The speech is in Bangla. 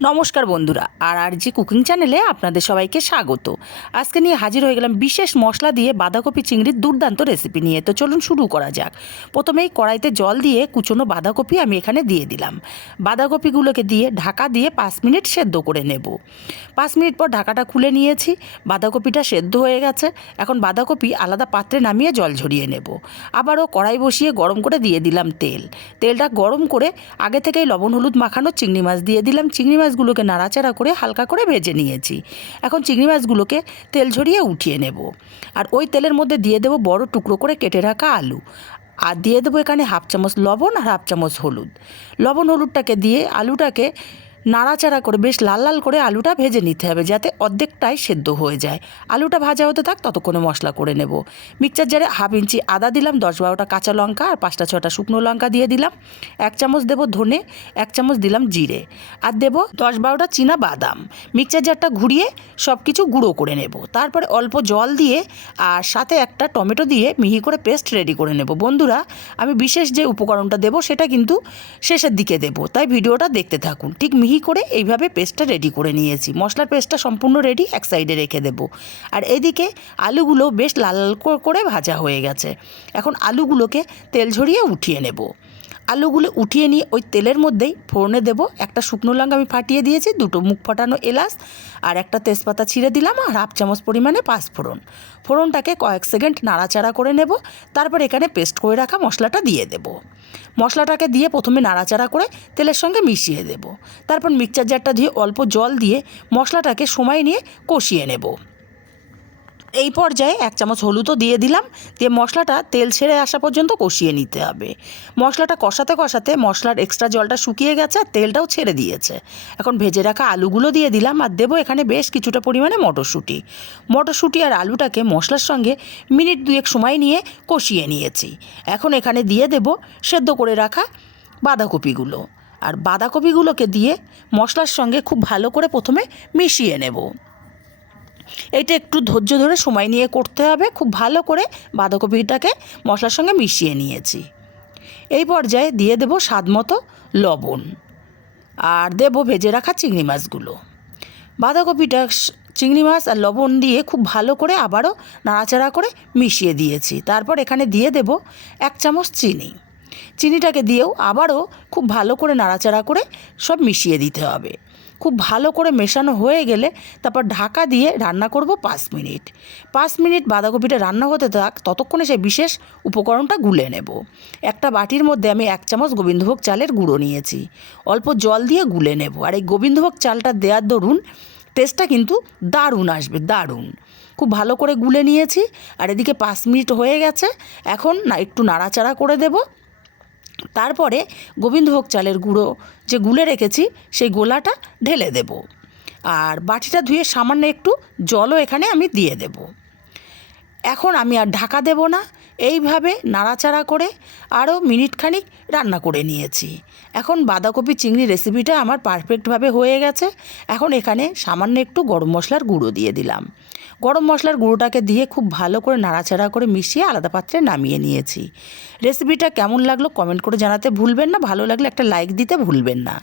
নমস্কার বন্ধুরা, আর আর জি কুকিং চ্যানেলে আপনাদের সবাইকে স্বাগত। আজকে নিয়ে হাজির হয়ে গেলাম বিশেষ মশলা দিয়ে বাঁধাকপি চিংড়ির দুর্দান্ত রেসিপি নিয়ে। তো চলুন শুরু করা যাক। প্রথমেই কড়াইতে জল দিয়ে কুচনো বাঁধাকপি আমি এখানে দিয়ে দিলাম। বাঁধাকপিগুলোকে দিয়ে ঢাকা দিয়ে পাঁচ মিনিট সেদ্ধ করে নেব। পাঁচ মিনিট পর ঢাকাটা খুলে নিয়েছি। বাঁধাকপিটা সেদ্ধ হয়ে গেছে। এখন বাঁধাকপি আলাদা পাত্রে নামিয়ে জল ঝরিয়ে নেব। আবারও কড়াই বসিয়ে গরম করে দিয়ে দিলাম তেল। তেলটা গরম করে আগে থেকেই লবণ, হলুদ মাখানো চিংড়ি মাছ দিয়ে দিলাম। চিংড়ি মাছগুলোকে নাড়াচাড়া করে হালকা করে ভেজে নিয়েছি। এখন চিংড়ি মাছগুলোকে তেল ঝরিয়ে উঠিয়ে নেব। আর ওই তেলের মধ্যে দিয়ে দেবো বড় টুকরো করে কেটে রাখা আলু। আর দিয়ে দেবো এখানে হাফ চামচ লবণ আর হাফ চামচ হলুদ। লবণ হলুদটাকে দিয়ে আলুটাকে নাড়াচাড়া করে বেশ লাল লাল করে আলুটা ভেজে নিতে হবে যাতে অর্ধেকটাই সেদ্ধ হয়ে যায়। আলুটা ভাজা হতে থাক, ততক্ষণে মশলা করে নেব। মিক্সচার জারে হাফ ইঞ্চি আদা দিলাম, দশ বারোটা কাঁচা লঙ্কা আর পাঁচটা ছটা শুকনো লঙ্কা দিয়ে দিলাম। এক চামচ দেবো ধনে, এক চামচ দিলাম জিরে। আর দেবো দশ বারোটা চীনা বাদাম। মিক্সচার জারটা ঘুরিয়ে সব কিছু গুঁড়ো করে নেব। তারপরে অল্প জল দিয়ে আর সাথে একটা টমেটো দিয়ে মিহি করে পেস্ট রেডি করে নেব। বন্ধুরা, আমি বিশেষ যে উপকরণটা দেবো সেটা কিন্তু শেষের দিকে দেবো। তাই ভিডিওটা দেখতে থাকুন। ঠিক মিহি করে এইভাবে পেস্টটা রেডি করে নিয়েছি। মশলার পেস্টটা সম্পূর্ণ রেডি এক সাইডে রেখে দেব। আর এদিকে আলুগুলো বেশ লাল করে ভাজা হয়ে গেছে। এখন আলুগুলোকে তেল ঝরিয়ে উঠিয়ে নেব। আলুগুলো উঠিয়ে নিয়ে ওই তেলের মধ্যেই ফোড়নে দেবো। একটা শুকনো লঙ্কা আমি ফাটিয়ে দিয়েছি, দুটো মুখ ফাটানো এলাচ আর একটা তেজপাতা ছিঁড়ে দিলাম আর হাফ চামচ পরিমাণে পাঁচফোড়ন ফোড়নটাকে কয়েক সেকেন্ড নাড়াচাড়া করে নেব, তারপর এখানে পেস্ট করে রাখা মশলাটা দিয়ে দেব। মশলাটাকে দিয়ে প্রথমে নাড়াচাড়া করে তেলের সঙ্গে মিশিয়ে দেব। তারপর মিক্সচার জারটা দিয়ে অল্প জল দিয়ে মশলাটাকে সময় নিয়ে কষিয়ে নেব। এই পর্যায়ে এক চামচ হলুদও দিয়ে দিলাম। দিয়ে মশলাটা তেল ছেড়ে আসা পর্যন্ত কষিয়ে নিতে হবে। মশলাটা কষাতে কষাতে মশলার এক্সট্রা জলটা শুকিয়ে গেছে আর তেলটাও ছেড়ে দিয়েছে। এখন ভেজে রাখা আলুগুলো দিয়ে দিলাম আর দেবো এখানে বেশ কিছুটা পরিমাণে মটরশুঁটি। মটরশুঁটি আর আলুটাকে মশলার সঙ্গে মিনিট দুয়েক সময় নিয়ে কষিয়ে নিয়েছি। এখন এখানে দিয়ে দেব সেদ্ধ করে রাখা বাঁধাকপিগুলো। আর বাঁধাকপিগুলোকে দিয়ে মশলার সঙ্গে খুব ভালো করে প্রথমে মিশিয়ে নেব। এটা একটু ধৈর্য ধরে সময় নিয়ে করতে হবে। খুব ভালো করে বাঁধাকপিটাকে মশলার সঙ্গে মিশিয়ে নিয়েছি। এই পর্যায়ে দিয়ে দেব স্বাদ মতো লবণ আর দেব ভেজে রাখা চিংড়ি মাছগুলো। বাঁধাকপিটা চিংড়ি মাছ আর লবণ দিয়ে খুব ভালো করে আবারও নাড়াচাড়া করে মিশিয়ে দিয়েছি। তারপর এখানে দিয়ে দেব এক চামচ চিনি। চিনিটাকে দিয়েও আবারও খুব ভালো করে নাড়াচাড়া করে সব মিশিয়ে দিতে হবে। খুব ভালো করে মেশানো হয়ে গেলে তারপর ঢাকা দিয়ে রান্না করব পাঁচ মিনিট। পাঁচ মিনিট বাঁধাকপিটা রান্না হতে থাক, ততক্ষণে সেই বিশেষ উপকরণটা গুলে নেব। একটা বাটির মধ্যে আমি এক চামচ গোবিন্দভোগ চালের গুঁড়ো নিয়েছি। অল্প জল দিয়ে গুলে নেব। আর এই গোবিন্দভোগ চালটা দেওয়ার দরুন টেস্টটা কিন্তু দারুণ আসবে, দারুণ। খুব ভালো করে গুলে নিয়েছি। আর এদিকে পাঁচ মিনিট হয়ে গেছে। এখন না একটু নাড়াচাড়া করে দেবো। তারপরে গোবিন্দভোগ চালের গুঁড়ো যে গুলে রেখেছি, সেই গোলাটা ঢেলে দেব। আর বাটিটা ধুয়ে সামান্য একটু জলও এখানে আমি দিয়ে দেব। এখন আমি আর ঢাকা দেব না এইভাবে নাড়াচাড়া করে আরও মিনিটখানিক রান্না করে নিয়েছি। এখন বাঁধাকপি চিংড়ি রেসিপিটা আমার পারফেক্টভাবে হয়ে গেছে। এখন এখানে সামান্য একটু গরম মশলার গুঁড়ো দিয়ে দিলাম। গরম মশলার গুঁড়োটাকে দিয়ে খুব ভালো করে নাড়াচাড়া করে মিশিয়ে আলাদা পাত্রে নামিয়ে নিয়েছি। রেসিপিটা কেমন লাগল কমেন্ট করে জানাতে ভুলবেন না, ভালো লাগলে একটা লাইক দিতে ভুলবেন না।